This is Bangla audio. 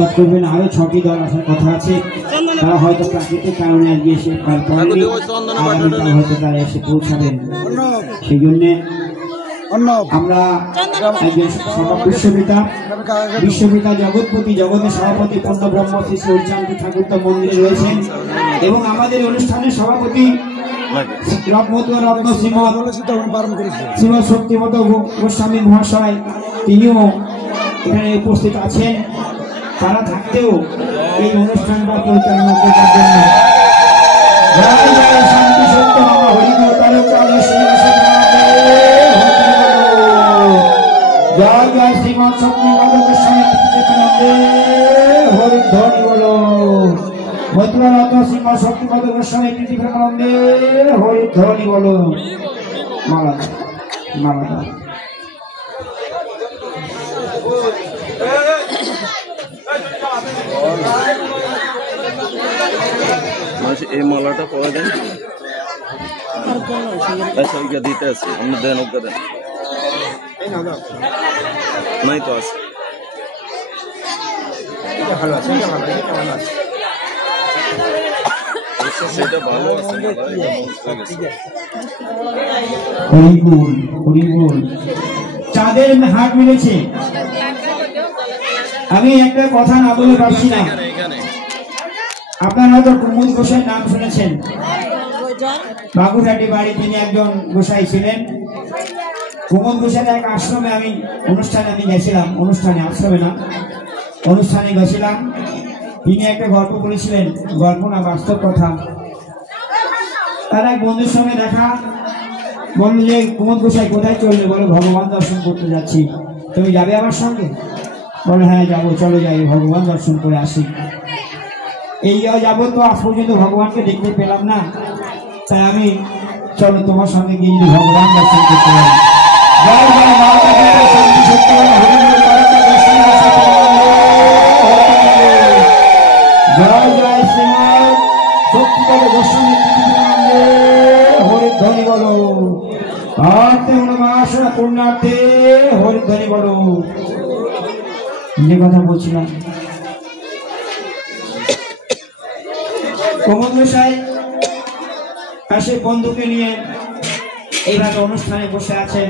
আশীর্বাদ করবেন। আরো 6টি দল আসার কথা আছে, তারা হয়তো প্রাকৃতিক কারণে আজকে এসে আগামীকাল হয়তো তারা এসে পৌঁছাবেন। সেই জন্য আমরা বিশ্বপিতা জগৎপতি জগতের সভাপতি পূর্ণ ব্রহ্ম শ্রী সূর্যান্ত ঠাকুর তো মন্দিরে রয়েছেন, এবং আমাদের অনুষ্ঠানের সভাপতি রত্ন শ্রীমৎ শক্তিমত গোস্বামী মহাশয় তিনিও এখানে উপস্থিত আছেন। তারা থাকতেও এই অনুষ্ঠানটা পরিচালনা করার জন্য শান্তি সত্য জয় জয় শ্রীমৎ শক্তিমত গোস্বামী হরিধ্বনি বলো। মথুরানাথ শ্রীমৎ শক্তিমত গোস্বামী কৃতিকানন্দে হরিধ্বনি বলো। মালা মালা এই মালাটা পাওয়া যায়। আচ্ছা ওইটা দিতে আছে, আমরা দেন ওকে দেন নাই তো আছে। সেটা ভালো আছে। হরিবুল হরিবুল চাঁদের হাট মিলেছে। আমি একটা কথা না বলে পারছি না। আপনারা হয়তো প্রমোদ গোসাইয়ের নাম শুনেছেন। বাগুরহাটি বাড়ি তিনি একজন গোসাই ছিলেন। প্রমোদ গোসাইয়ের এক আশ্রমে আমি গেছিলাম, অনুষ্ঠানে গেছিলাম। তিনি একটা গল্প বলেছিলেন, গল্প না বাস্তব কথা। তার এক বন্ধুর সঙ্গে দেখা, বলল যে প্রমোদ গোসাই কোথায় চললে? বলে ভগবান দর্শন করতে যাচ্ছি, তুমি যাবে আমার সঙ্গে? বলে হ্যাঁ যাবো, চলো যাই, ভগবান দর্শন করে আসি। এই যাবো তো আজ পর্যন্ত ভগবানকে দেখতে পেলাম না, তাই আমি চলো তোমার সঙ্গে গিয়ে যদি ভগবান দর্শন করতে পারি। জয় জয় শ্রীমৎ শক্তিপদ গোস্বামী হরিধ্বনি বলো। অর্থে অনুমাসনা পুণ্যার্থে হরিধ্বনি বলো। যে কথা বলছিলাম, প্রমোদ গোসাই আর সেই বন্ধুকে নিয়ে এইভাবে অনুষ্ঠানে বসে আছেন।